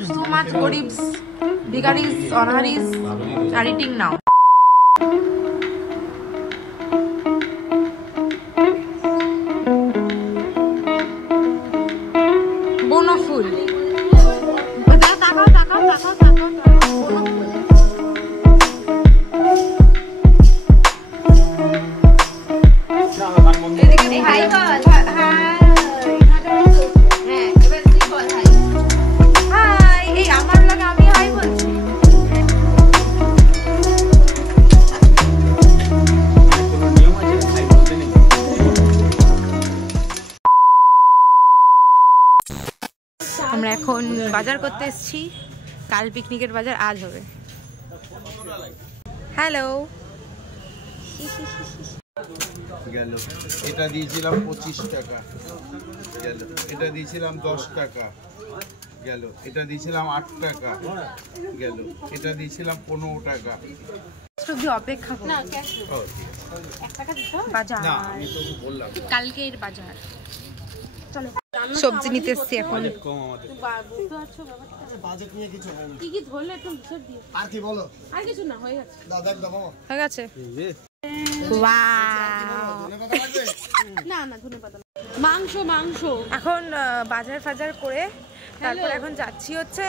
so much Garibs, Bigaris, Onaris are eating now. Bonaful. আমরা এখন বাজার করতে এসেছি, কাল পিকনিকের বাজার আজ হবে। হ্যালো, গেল এটা দিয়েছিলাম 25 টাকা, গেল এটা দিয়েছিলাম 10 টাকা, গেল এটা দিয়েছিলাম 8 টাকা, গেল এটা দিয়েছিলাম 15 টাকা। শুধু অপেক্ষা করো, বাজার কালকের বাজার। চলো সবজি নিতে এসছি এখন। হয়ে গেছে। মাংস মাংস এখন বাজার ফাজার করে তারপর এখন যাচ্ছি হচ্ছে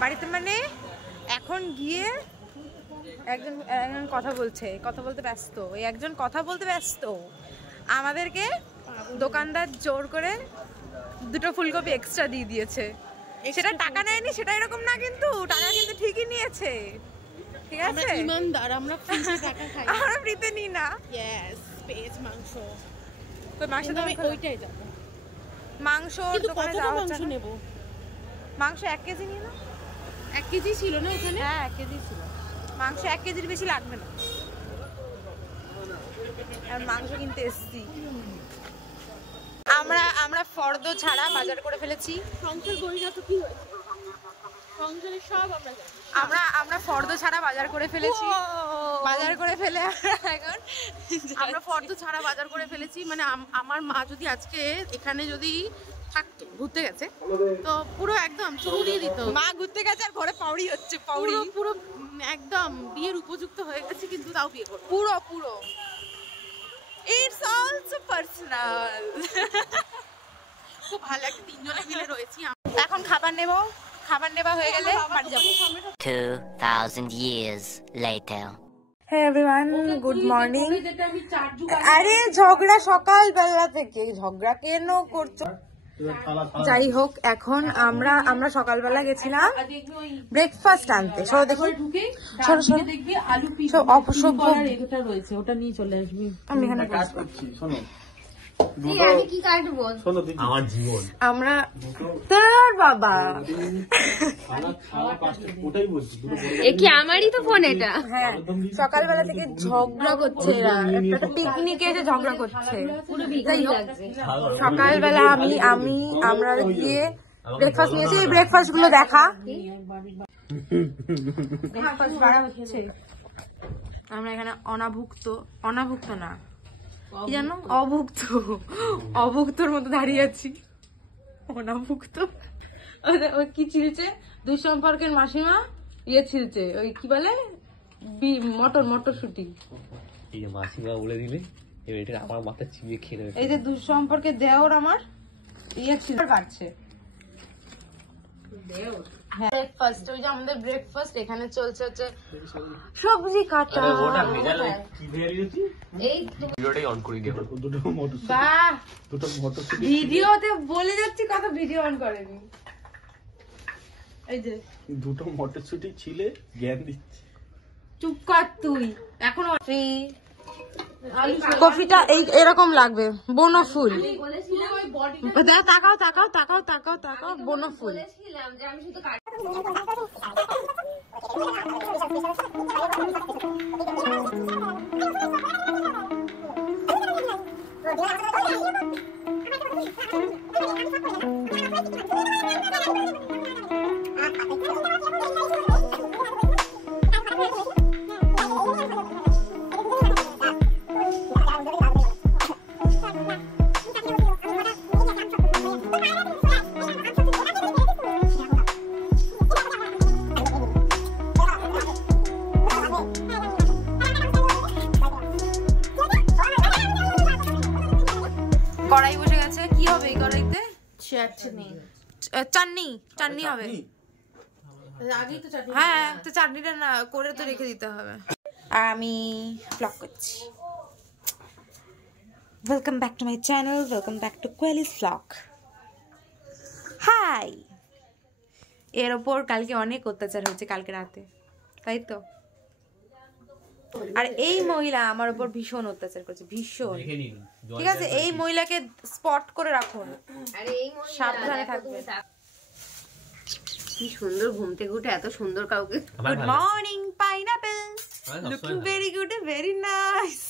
বাড়িতে মানে এখন গিয়ে একজন কথা বলতে ব্যস্ত, ওই একজন কথা বলতে ব্যস্ত। আমাদেরকে দোকানদার জোর করে 2টো ফুলকপি এক্সট্রা দিয়ে দিয়েছে। সেটা টাকা নেয়নি, সেটা এরকম না, কিন্তু টাকা কিন্তু ঠিকই নিয়েছে। ঠিক আছে, ইমানদার, আমরা ফ্রিতে টাকা খাই, আমরা ফ্রিতে নিই না। यस, পেঁয়াজ মাংস, তো মাংস আমি ওইটাই যাব। মাংস দোকানে যাওয়া হচ্ছে। মাংস নেব, মাংস 1 কেজি নিয়ে না? 1 কেজি ছিল না ওখানে? হ্যাঁ 1 কেজি ছিল। মাংস 1 কেজির বেশি লাগবে না। আর মাংস কিনতে এসেছি আমরা ফর্দ ছাড়া বাজার করে ফেলেছি। সংসার করি না তো কি হয়েছে, সংসারে সব আমরা ফর্দ ছাড়া বাজার করে ফেলেছি। বাজার করে ফেলে এখন আমরা ফর্দ ছাড়া বাজার করে ফেলেছি। মানে আমার মা যদি আজকে এখানে যদি থাকতো, ঘুরতে গেছে, তো পুরো একদম চুমু দিয়ে দিত। মা ঘুরতে গেছে আর ঘরে পাউড়ি হচ্ছে, পুরো একদম বিয়ের উপযুক্ত হয়ে গেছে, কিন্তু তাও বিয়ে করবে পুরো ইটস অলসো পার্সোনাল। খুব ভালো একটা 3 জনে মিলে রয়েছি। এখন খাবার নেওয়া হয়ে গেলে বাড়ি যাব। 2000 years later. Hey everyone, good morning. আরে ঝগড়া সকালবেলা থেকে, ঝগড়া কেন করছো? যাই হোক, এখন আমরা সকালবেলা গেছিলাম ব্রেকফাস্ট আনতে। সরো দেখুন, সরো দেখবি আলু পিস অপসভ্য এটা রয়েছে, ওটা নিয়ে চলে আসবি। আমি এখানে শোনো, আমি কি কাটবো? শোনো দিদি, আমার জীবন আমরা তোর বাবা এ কি আমারই তো ফোন এটা। হ্যাঁ, সকালবেলা থেকে ঝগড়া করছে, একটা পিকনিকে এসে ঝগড়া করছে। যাই হোক, সকালবেলা আমরা গিয়ে ব্রেকফাস্ট নিয়েছি। এই ব্রেকফাস্ট গুলো দেখা, আমরা এখানে অনাভুক্ত না কি জানো, অভুক্তর মতো দাঁড়িয়ে আছি। অনাভুক্ত ওই কি ছিলছে, দুঃসম্পর্কের মাসিমা ছিলছে, ওই কি বলে মটরশুটি। মাসিমা বলে দিলে আমার মাথা চিবিয়ে খেয়ে নেবে। এই যে দুঃসম্পর্কের দেওর আমার ছিল বাড়ছে। ব্রেকফাস্ট, ওই যে আমাদের ব্রেকফাস্ট এখানে চলছে হচ্ছে সবজি কাটা। ভিডিওতে বলে যাচ্ছি, কথা ভিডিও অন করেনি। এই যে 2টো মটরশুটি ছিলে জ্ঞান দিচ্ছে। চুপ কর তুই, এখন কফিটা এরকম লাগবে, বনফুল। তাকাও বনফুল। চাটনি চাটনি হবে আগেই তো চাটনি হ্যাঁ তো চাটনিটা না করে তো রেখে দিতে হবে আর আমি ব্লগ করছি welcome back to my channel welcome back to কোয়েলিস ব্লগ হাই এর ওপর কালকে অনেক অত্যাচার হয়েছে কালকে রাতে তাই তো আর এই মহিলা আমার উপর ভীষণ অত্যাচার করছে ভীষণ ঠিক আছে এই মহিলাকে স্পট করে রাখুন সাবধানে থাকবেন কি সুন্দর ঘুম থেকে উঠে এত সুন্দর কাউকে good morning pineapple looking very good very nice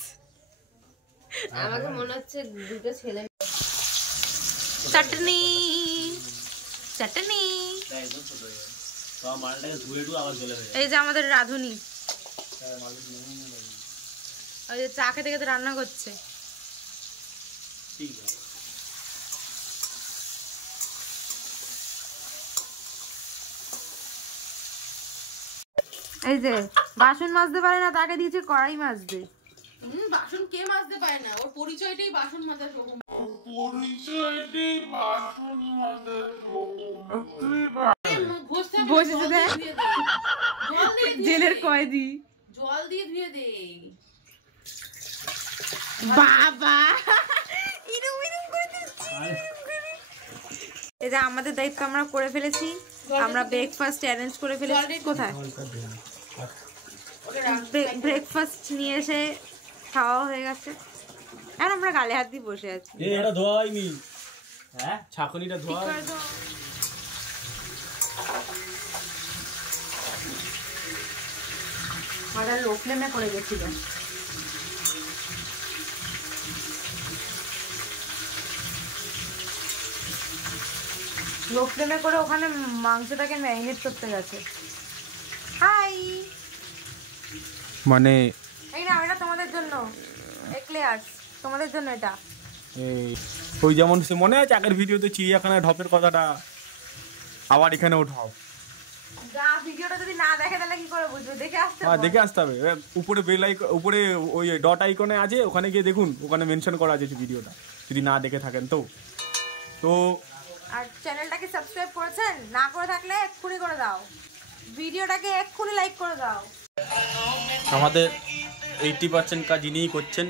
আমাকে মনে হচ্ছে দুটো ছেলে চাটনি চাটনি এই যে আমাদের রাধুনি ওই যে চা খেতে খেতে রান্না করছে এই যে বাসন মাজতে পারে না তাকে দিয়েছে কড়াই মাজতে বাসন কে মাজতে পারে না ওর পরিচয়টাই বাসন মাজার রকম বসেছে দেখ জেলের কয়েদি জল দিয়ে ধুয়ে দে বাবা ইরুম ইরুম করে দিচ্ছি এই যে আমাদের দায়িত্ব আমরা করে ফেলেছি আমরা ব্রেকফাস্ট অ্যারেঞ্জ করে ফেলেছি কোথায় ব্রেকফাস্ট নিয়ে এসে খাওয়া হয়ে গেছে আর আমরা গালে হাত দিয়ে বসে আছি এটা ধোয়া হয়নি হ্যাঁ ছাকনিটা ধোয়া আমরা লো ফ্লেমে করে গেছিলাম লো ফ্লেমে করে ওখানে মাংসটাকে ম্যারিনেট করতে গেছে হাই মানে এই না এটা তোমাদের জন্য এক্লেয়ার্স তোমাদের জন্য এটা ওই যেমন সে মনে আছে আগের ভিডিওতে চিড়িয়াখানায় ঢপের কথাটা আবার এখানেও ঢপ যা ভিডিওটা যদি না দেখে তাহলে কি করে বুঝবে দেখে আসতে হ্যাঁ দেখে আসতে হবে উপরে বেল আইকন উপরে ওই ডট আইকনে আছে ওখানে গিয়ে দেখুন ওখানে মেনশন করা আছে ভিডিওটা যদি না দেখে থাকেন তো তো আর চ্যানেলটাকে সাবস্ক্রাইব করেছেন না করে থাকলে এক্ষুনি করে দাও ভিডিওটাকে এক্ষুনি লাইক করে দাও আমাদের 80% কাজ ইনিই করছেন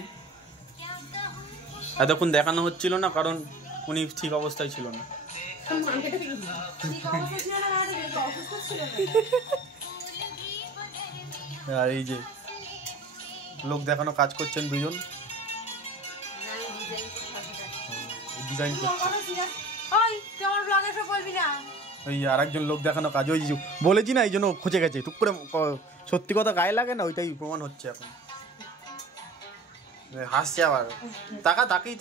এতক্ষণ দেখানো হচ্ছিল না কারণ উনি ঠিক অবস্থায় ছিল না আর এই যে লোক দেখানো কাজ করছেন দুজন ডিজাইন করছে ওই তুই আমার ব্লগে সব বলবি না ওই আর একজন লোক দেখানো কাজ ওই যে বলেছি না এই জন্য খুঁজে গেছে টুক করে সত্যি কথা গায়ে লাগে না ওইটাই প্রমাণ হচ্ছে এখন হাসছে আবার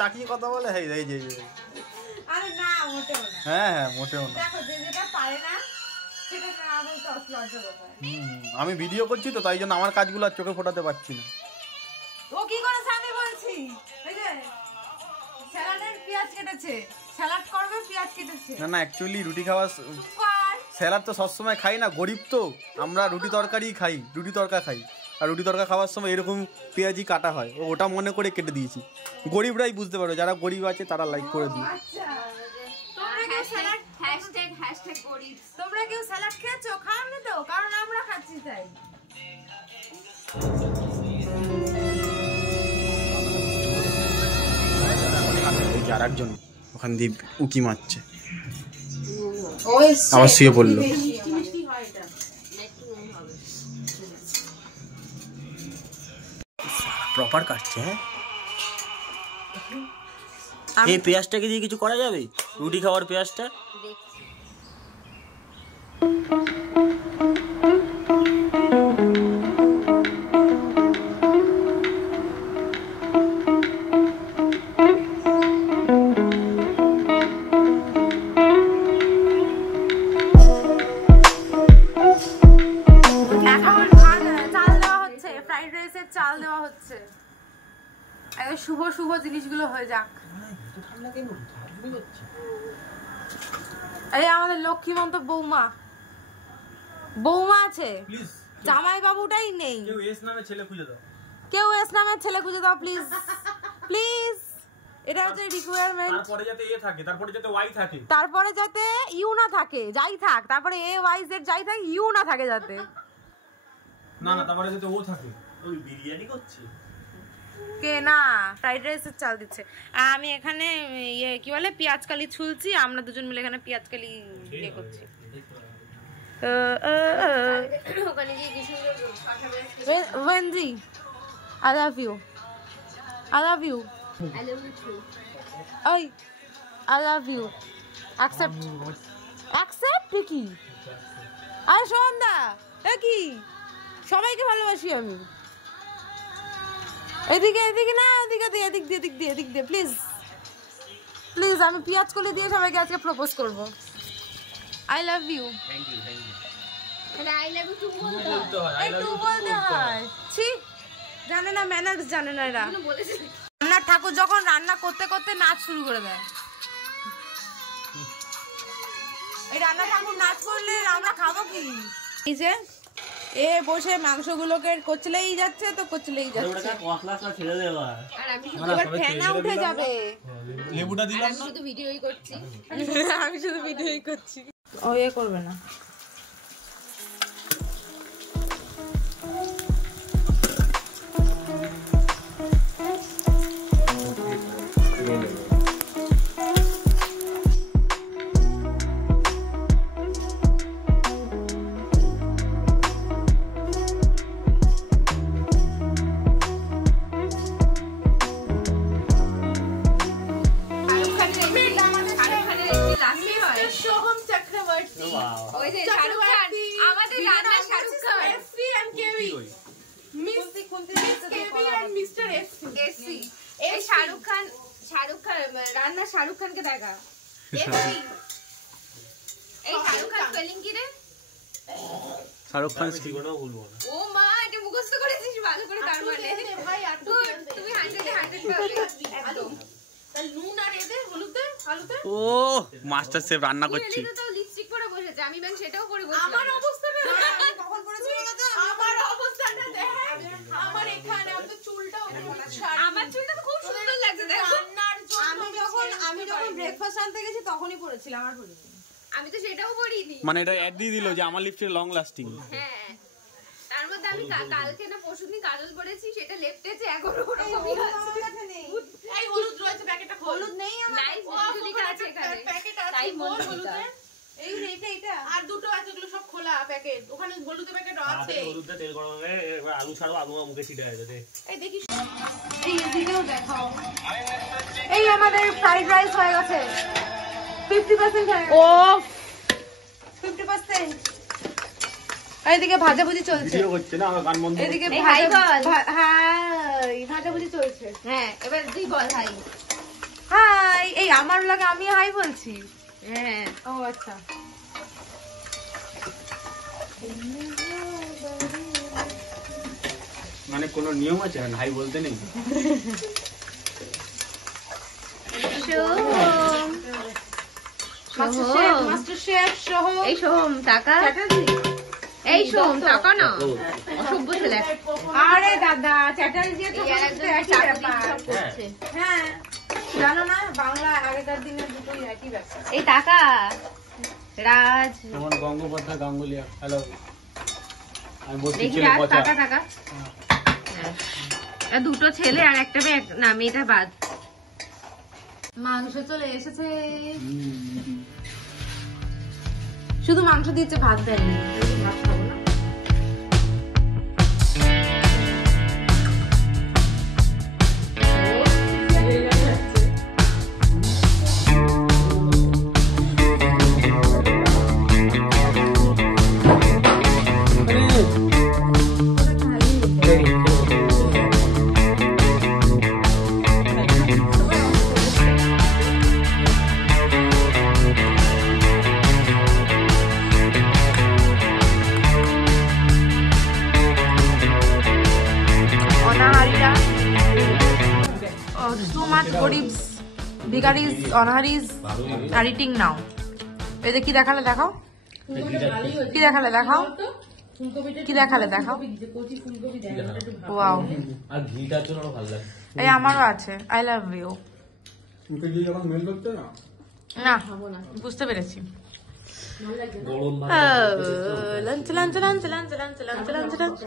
তাকিয়ে কথা বলে হ্যাঁ এই যে আরে না মোটেও না হ্যাঁ হ্যাঁ মোটেও না দেখো যে যেটা পারে না সেটা না বলতে অশ্লীলতা কোথায় আমি ভিডিও করছি তো তাই জন্য আমার কাজগুলো আর চোখে ফোটাতে পারছি না ও কি করে আমি বলছি এই যে স্যালাডের পেঁয়াজ কেটেছে স্যালাড করবে পেঁয়াজ কেটেছে না না অ্যাকচুয়ালি রুটি খাওয়া স্যালাড তো সবসময় খাই না গরিব তো আমরা রুটি তরকারি খাই রুটি তরকা খাই আর রুটি তরকা খাওয়ার সময় এরকম পেঁয়াজি কাটা হয় ওটা মনে করে কেটে দিয়েছি গরিবরাই বুঝতে পারো যারা গরিব আছে তারা লাইক করে দিই তোমরা কেউ স্যালাড খেয়েছো খাওনি তো কারণ আমরা খাচ্ছি তাই আর একজন ওখান দিয়ে উকি মারছে আবার শুয়ে পড়লো প্রপার কাটছে হ্যাঁ এই পেঁয়াজটাকে দিয়ে কিছু করা যাবে রুটি খাওয়ার পেঁয়াজটা চাল দেওয়া হচ্ছে শুভ শুভ জিনিসগুলো হয়ে যাক এই আমাদের লক্ষ্মীমন্ত বৌমা আছে জামাই বাবুটাই নেই কেউ এস নামে ছেলে খুঁজে দাও কেউ এস নামের ছেলে খুঁজে দাও প্লিজ প্লিজ এটা হচ্ছে রিকোয়ারমেন্ট। তারপরে যাতে এ থাকে, তারপরে যাতে ওয়াই থাকে, তারপরে যাতে ইউ না থাকে, যাই থাক তারপরে এ ওয়াই জেড যাই থাক ইউ না থাকে যাতে। না না তারপরে যাতে ও থাকে। ওই বিরিয়ানি করছে কে? না, ফ্রাইড রাইসের চাল দিচ্ছে। আমি এখানে ইয়ে কি বলে পেঁয়াজ কালি ছুলছি, আমরা দুজন মিলে এখানে পেঁয়াজ কালি ইয়ে করছি। ওয়েনজি I love you. I love you. I love you too. ওই I love you. Accept. Accept কি? আরে সন্ধ্যা এ কি? সবাইকে ভালোবাসি আমি। এদিকে এদিকে না, এদিকে দিয়ে এদিক দিয়ে এদিক দিয়ে এদিক দিয়ে প্লিজ প্লিজ। আমি পেঁয়াজ কলি দিয়ে সবাইকে আজকে প্রপোজ করব। I love you. Thank you thank you. মানে I love you too বলতে হয় আই লাভ একটু ইউ বলতে হয়। ছি, জানে না, ম্যানার্স জানে না এরা। বলেছে। রান্নার ঠাকুর যখন রান্না করতে করতে নাচ শুরু করে দেয়। এই রান্না ঠাকুর নাচ করলে আমরা খাবো কি? এই যে এ বসে মাংসগুলোকে কচলেই যাচ্ছে তো কচলেই যাচ্ছে। ছেড়ে দেওয়া। আর আমি এবার ফেনা উঠে যাবে। লেবুটা দিলাম না। শুধু ভিডিওই করছি। আমি শুধু ভিডিওই করছি। ও এ করবে না। সোহম চক্রবর্তী, ওই যে শাহরুখ খান, আমাদের রান্নার Shahrukh Khan. FC and KB, miss KB and mister FC. এই শাহরুখ খান রান্নার শাহরুখ খানকে দেখা। এফসি এই শাহরুখ খান স্পেলিং কি রে? শাহরুখ খান ও মা, এটা মুখস্থ করেছিস ভালো করে। তার মানে ভাই আর Good, তুমি 100 পাবে একদম। তাহলে নুন আর এদে হলুদে আলুতে। ও মাস্টার শেফ রান্না করছি। তো লিপস্টিক পরে বসেছে, আমি ব্যাং সেটাও করে বসেছি। আমার অবস্থাটা আমি কখন করেছি বলো তো? আমার অবস্থাটা দেখ, আমার এখানে আমি তো চুলটা আমার চুলটা তো খুব সুন্দর লাগছে দেখো। রান্নার জন্য আমি যখন ব্রেকফাস্ট আনতে গেছি তখনই পড়েছিলাম, আর পড়িনি। আমি তো সেটাও পরিনি। মানে এটা অ্যাড দিয়ে দিল যে আমার লিপস্টিক লং লাস্টিং। হ্যাঁ, তার মধ্যে আমি কালকে না পরশুদিন কাজল পরেছি, সেটা লেপটেছে এখনো ওরকমই আছে। এই হলুদ রয়েছে, প্যাকেটটা খোল। হলুদ নেই আমার। লাইফ লেখা আছে এখানে। প্যাকেট আছে, তাই খোল মনে হলুদে। এই রে, এটা আর দুটো আছে, এগুলো সব খোলা প্যাকেট। ওখানে হলুদের প্যাকেট আছে। হলুদে তেল গরম হবে, এবার আলু ছাড়ো, আলু মুখে ছিটে যাবে। এই দেখিস, এই এদিকেও দেখাও। এই আমাদের ফ্রাইড রাইস হয়ে গেছে 50% হয়ে গেছে। ও 50%। এইদিকে ভাজাভুজি চলছে। ভিডিও করছে না, আমার গান বন্ধ। এদিকে এই হাই বল। হাই, ভাজাভুজি চলছে। হ্যাঁ, এবার তুই বল হাই। হাই, এই আমার লাগে আমি হাই বলছি। হ্যাঁ, ও আচ্ছা। মানে কোনো নিয়ম আছে না হাই বলতে নেই? সোহম, মাস্টার শেফ সহ এই সোহম টাকা। এই সোহম টাকা না, অসভ্য ছেলে। আরে দাদা চ্যাটার্জি তো এই আরেকজন একই চাকরি ব্যাপার। সব করছে। হ্যাঁ, জানো না বাংলা আগেকার দিনের দুটোই একই ব্যাপার। এই টাকা রাজ, যেমন গঙ্গোপাধ্যায় গাঙ্গুলিয়া। হ্যালো, আমি বলছি দেখি ছেলে রাজ পচা। টাকা টাকা। হ্যাঁ, আর দুটো ছেলে আর একটা মেয়ে, না মেয়েটা বাদ। মাংস চলে এসেছে, শুধু মাংস দিয়েছে, ভাত দেয়নি। ভাত খাবো না। So much gariebs, bhigaris, honoraries are eating now. এদের কি দেখালে দেখাও, কি দেখালে দেখাও, কি দেখালে দেখাও। ওয়াও, আর ঘিটা চলো ভালো লাগে। এই আমারও আছে। I love you. মুখে দিয়ে যখন মেল করতে না না বুঝতে পেরেছি। গরম ভাত lunch lunch lunch lunch lunch lunch lunch lunch